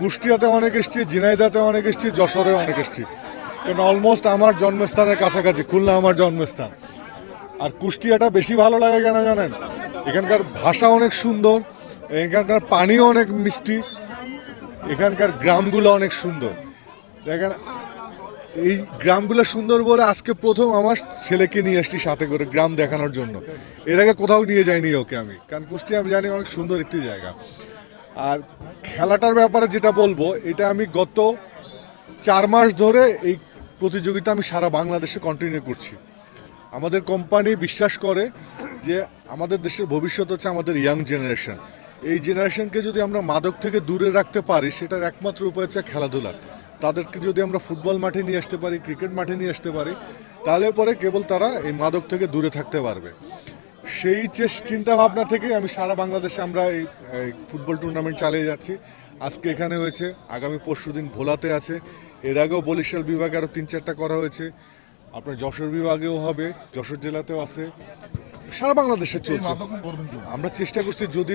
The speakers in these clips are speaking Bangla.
কুষ্টিয়াতে অনেক এসেছি, ঝিনাইদহতে অনেক এসেছি, যশোরে অনেক এসেছি, কারণ অলমোস্ট আমার জন্মস্থানের কাছাকাছি, খুলনা আমার জন্মস্থান। আর কুষ্টিয়াটা বেশি ভালো লাগে কেন জানেন? এখানকার ভাষা অনেক সুন্দর, এখানকার পানিও অনেক মিষ্টি, এখানকার গ্রামগুলো অনেক সুন্দর। দেখেন, এই গ্রামগুলো সুন্দর বলে আজকে প্রথম আমার ছেলেকে নিয়ে এসেছি সাথে করে গ্রাম দেখানোর জন্য। এর আগে কোথাও নিয়ে যাইনি ওকে আমি, কারণ কুষ্টিয়া আমি জানি অনেক সুন্দর একটি জায়গা। আর খেলাটার ব্যাপারে যেটা বলবো, এটা আমি গত 4 মাস ধরে এই প্রতিযোগিতা আমি সারা বাংলাদেশে কন্টিনিউ করছি। আমাদের কোম্পানি বিশ্বাস করে যে আমাদের দেশের ভবিষ্যৎ হচ্ছে আমাদের ইয়াং জেনারেশন। এই জেনারেশনকে যদি আমরা মাদক থেকে দূরে রাখতে পারি, সেটার একমাত্র উপায় হচ্ছে খেলাধুলা। তাদেরকে যদি আমরা ফুটবল মাঠে নিয়ে আসতে পারি, ক্রিকেট মাঠে নিয়ে আসতে পারি, তাহলে পরে কেবল তারা এই মাদক থেকে দূরে থাকতে পারবে। সেই চিন্তা ভাবনা থেকে আমি সারা বাংলাদেশে আমরা এই ফুটবল টুর্নামেন্ট চালিয়ে যাচ্ছি। আজকে এখানে হয়েছে, আগামী পরশুদিন ভোলাতে আছে, এর আগেও বরিশাল বিভাগে আরও 3-4টা করা হয়েছে, আপনার যশোর বিভাগেও হবে, যশোর জেলাতেও আছে, সারা বাংলাদেশে চলছে। আমরা চেষ্টা করছি যদি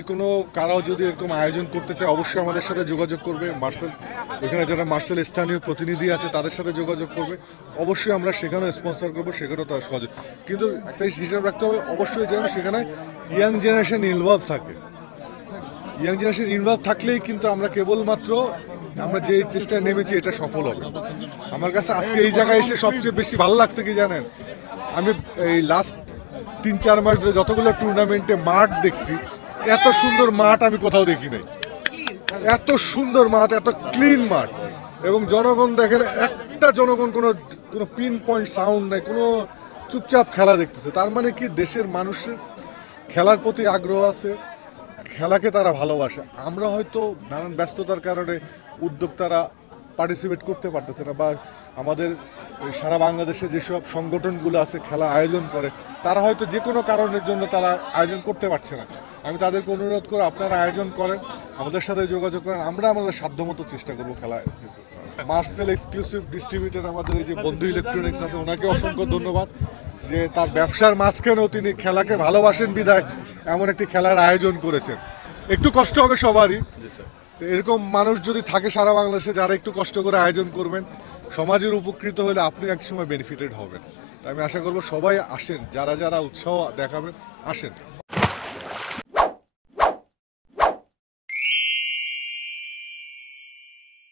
কারাও যদি এরকম আয়োজন করতে চায়, অবশ্যই আমাদের সাথে যোগাযোগ করবে। মার্সেল, এখানে যারা মার্সেল স্থানীয় প্রতিনিধি আছে তাদের সাথে যোগাযোগ করবে, অবশ্যই আমরা সেখানেও স্পন্সর করবো, সেখানেও তার সহযোগ। কিন্তু একটা হিসাব রাখতে হবে, অবশ্যই যেন সেখানে ইয়াং জেনারেশন ইনভলভ থাকে। ইয়াং জেনারেশন ইনভলভ থাকলেই কিন্তু আমরা কেবলমাত্র আমরা যে চেষ্টায় নেমেছি এটা সফল হবে। আমার কাছে আজকে এই জায়গায় এসে সবচেয়ে বেশি ভালো লাগছে কি জানেন? আমি এই লাস্ট 3-4 মাস ধরে যতগুলো টুর্নামেন্টে মাঠ দেখছি, এত সুন্দর মাঠ আমি কোথাও দেখি নাই। এত সুন্দর মাঠ, এত ক্লিন মাঠ, এবং জনগণ দেখেন, একটা জনগণ কোনো পিন পয়েন্ট সাউন্ড নেই, কোনো চুপচাপ খেলা দেখতেছে। তার মানে কি, দেশের মানুষের খেলার প্রতি আগ্রহ আছে, খেলাকে তারা ভালোবাসে। আমরা হয়তো নানান ব্যস্ততার কারণে উদ্যোক্তারা পার্টিসিপেট করতে পারতেছে না, বা আমাদের সারা বাংলাদেশে যেসব সংগঠনগুলো আছে খেলা আয়োজন করে, তারা হয়তো যে কোনো কারণের জন্য তারা আয়োজন করতে পারছে না। আমি তাদেরকে অনুরোধ করে আপনারা আয়োজন করেন, আমাদের সাথে যোগাযোগ করেন, আমরা আমাদের সাধ্যমতো চেষ্টা করবো খেলা। মার্সেল এক্সক্লুসিভ ডিস্ট্রিবিউটর আমাদের এই যে বন্ধু ইলেকট্রনিক্স আছে, ওনাকে অসংখ্য ধন্যবাদ যে তার ব্যবসার মাঝখানেও তিনি খেলাকে ভালোবাসেন বিধায় এমন একটি খেলার আয়োজন করেছেন। একটু কষ্ট হবে সবারই, তো এরকম মানুষ যদি থাকে সারা বাংলাদেশে যারা একটু কষ্ট করে আয়োজন করবেন, সমাজের উপকৃত হলে আপনি এক সময় বেনিফিটেড হবেন। তাই আমি আশা করবো সবাই আসেন, যারা যারা উৎসাহ দেখাবেন আসেন।